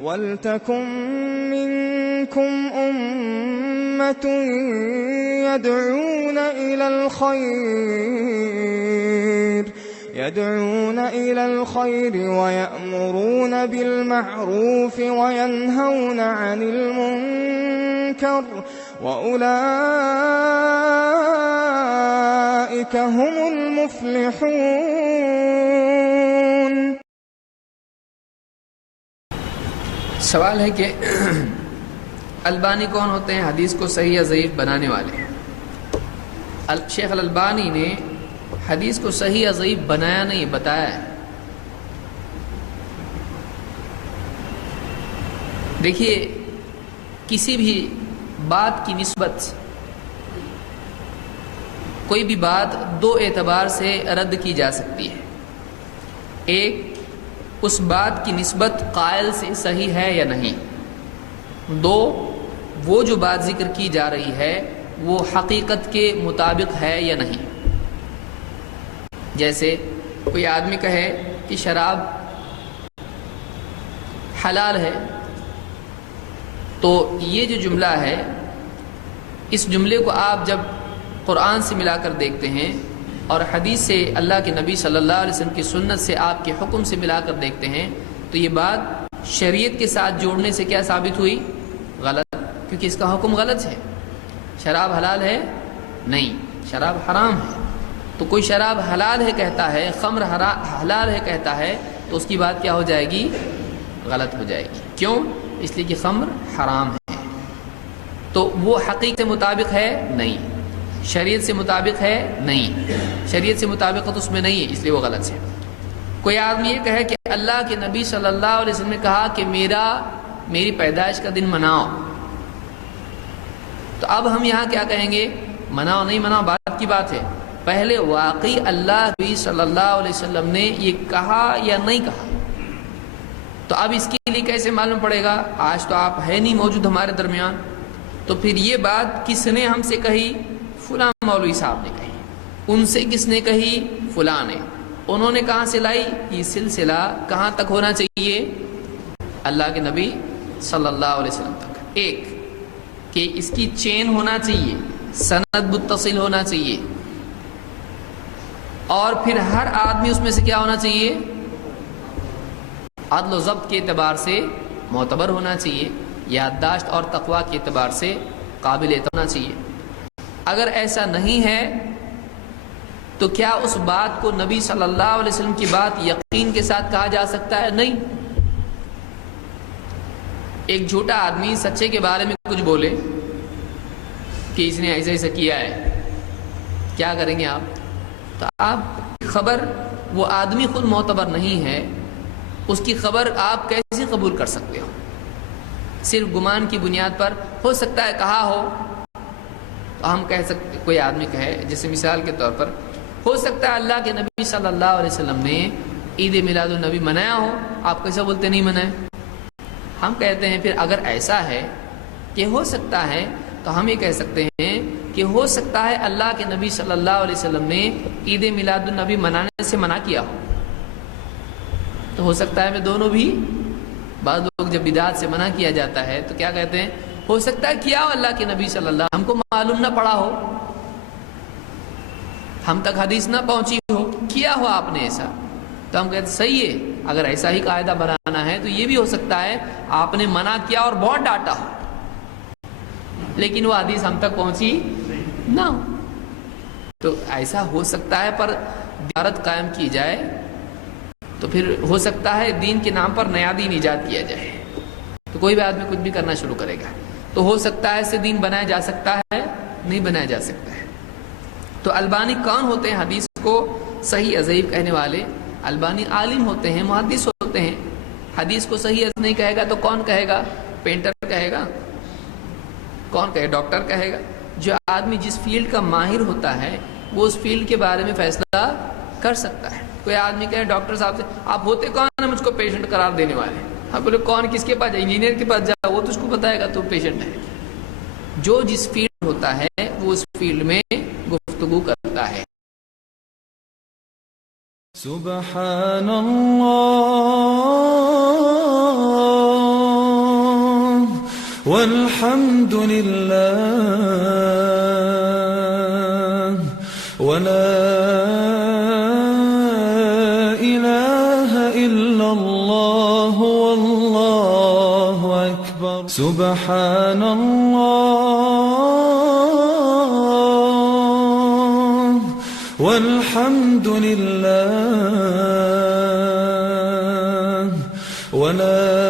وَلْتَكُن مِّنكُمْ أُمَّةٌ يَدْعُونَ إِلَى الْخَيْرِ وَيَأْمُرُونَ بِالْمَعْرُوفِ وَيَنْهَوْنَ عَنِ الْمُنكَرِ وَأُولَئِكَ هُمُ الْمُفْلِحُونَ۔ سوال ہے کہ البانی کون ہوتے ہیں؟ حدیث کو صحیح یا ضعیف بنانے والے۔ شیخ الالبانی نے حدیث کو صحیح یا ضعیف بنایا نہیں، بتایا ہے۔ دیکھیے، کسی بھی بات کی نسبت، کوئی بھی بات دو اعتبار سے رد کی جا سکتی ہے۔ ایک، اس بات کی نسبت قائل سے صحیح ہے یا نہیں۔ دو، وہ جو بات ذکر کی جا رہی ہے وہ حقیقت کے مطابق ہے یا نہیں۔ جیسے کوئی آدمی کہے کہ شراب حلال ہے، تو یہ جو جملہ ہے، اس جملے کو آپ جب قرآن سے ملا کر دیکھتے ہیں اور حدیث سے، اللہ کے نبی صلی اللہ علیہ وسلم کی سنت سے، آپ کے حکم سے ملا کر دیکھتے ہیں، تو یہ بات شریعت کے ساتھ جوڑنے سے کیا ثابت ہوئی؟ غلط، کیونکہ اس کا حکم غلط ہے۔ شراب حلال ہے؟ نہیں، شراب حرام ہے۔ تو کوئی شراب حلال ہے کہتا ہے، خمر حلال ہے کہتا ہے، تو اس کی بات کیا ہو جائے گی؟ غلط ہو جائے گی۔ کیوں؟ اس لیے کہ خمر حرام ہے۔ تو وہ حقیقت سے مطابق ہے؟ نہیں۔ شریعت سے مطابق ہے؟ نہیں۔ شریعت سے مطابقت اس میں نہیں ہے، اس لیے وہ غلط ہے۔ کوئی آدمی یہ کہے کہ اللہ کے نبی صلی اللہ علیہ وسلم نے کہا کہ میری پیدائش کا دن مناؤ، تو اب ہم یہاں کیا کہیں گے؟ مناؤ نہیں مناؤ بات کی بات ہے، پہلے واقعی اللہ نبی صلی اللہ علیہ وسلم نے یہ کہا یا نہیں کہا؟ تو اب اس کے لیے کیسے معلوم پڑے گا؟ آج تو آپ ہے نہیں موجود ہمارے درمیان، تو پھر یہ بات کس نے ہم سے کہی؟ فلاں مولوی صاحب نے کہی۔ ان سے کس نے کہی؟ فلاں نے۔ انہوں نے کہاں سے لائی؟ یہ سلسلہ کہاں تک ہونا چاہیے؟ اللہ کے نبی صلی اللہ علیہ وسلم تک۔ ایک کہ اس کی چین ہونا چاہیے، سند متصل ہونا چاہیے، اور پھر ہر آدمی اس میں سے کیا ہونا چاہیے؟ عدل و ضبط کے اعتبار سے معتبر ہونا چاہیے، یادداشت اور تقوی کے اعتبار سے قابل اعتماد ہونا چاہیے۔ اگر ایسا نہیں ہے تو کیا اس بات کو نبی صلی اللہ علیہ وسلم کی بات یقین کے ساتھ کہا جا سکتا ہے؟ نہیں۔ ایک جھوٹا آدمی سچے کے بارے میں کچھ بولے کہ اس نے ایسا ایسا کیا ہے، کیا کریں گے آپ؟ تو آپ خبر، وہ آدمی خود معتبر نہیں ہے، اس کی خبر آپ کیسے قبول کر سکتے ہو؟ صرف گمان کی بنیاد پر ہو سکتا ہے کہا ہو، تو ہم کہہ سکتے، کوئی آدمی کہے، جیسے مثال کے طور پر ہو سکتا ہے اللہ کے نبی صلی اللہ علیہ وسلم نے عید میلاد النبی منایا ہو، آپ کیسے بولتے نہیں منائے؟ ہم کہتے ہیں پھر اگر ایسا ہے کہ ہو سکتا ہے، تو ہم یہ کہہ سکتے ہیں کہ ہو سکتا ہے اللہ کے نبی صلی اللہ علیہ وسلم نے عید میلاد النبی منانے سے منع کیا ہو، تو ہو سکتا ہے میں دونوں بھی۔ بعض لوگ جب بدعت سے منع کیا جاتا ہے تو کیا کہتے ہیں؟ ہو سکتا ہے کیا ہو اللہ کے نبی صلی اللہ، ہم کو معلوم نہ پڑا ہو، ہم تک حدیث نہ پہنچی ہو، کیا ہو آپ نے ایسا، تو ہم کہتے ہیں صحیح ہے، اگر ایسا ہی قاعدہ بنانا ہے تو یہ بھی ہو سکتا ہے آپ نے منع کیا اور بہت ڈانٹا ہو، لیکن وہ حدیث ہم تک پہنچی نہ ہو۔ تو ایسا ہو سکتا ہے، پر دیانت قائم کی جائے تو پھر ہو سکتا ہے دین کے نام پر نیا دین ایجاد کیا جائے، تو کوئی بھی آدمی کچھ بھی کرنا شروع کرے گا، تو ہو سکتا ہے اسے دین بنایا جا سکتا ہے؟ نہیں بنایا جا سکتا ہے۔ تو البانی کون ہوتے ہیں حدیث کو صحیح یا ضعیف کہنے والے؟ البانی عالم ہوتے ہیں، محدث ہوتے ہیں۔ حدیث کو صحیح نہیں کہے گا تو کون کہے گا؟ پینٹر کہے گا؟ کون کہے؟ ڈاکٹر کہے گا؟ جو آدمی جس فیلڈ کا ماہر ہوتا ہے وہ اس فیلڈ کے بارے میں فیصلہ کر سکتا ہے۔ کوئی آدمی کہے ڈاکٹر صاحب سے آپ ہوتے کون ہیں مجھ کو پیشنٹ قرار دینے والے؟ آپ بولے کون، کس کے پاس؟ انجینئر کے پاس جاؤ، وہ تو اس کو بتائے گا تو پیشنٹ ہے۔ جو جس فیلڈ ہوتا ہے وہ اس فیلڈ میں گفتگو کرتا ہے۔ سبحان اللہ والحمد لله ولا إله إلا الله والله أكبر سبحان الله والحمد لله ولا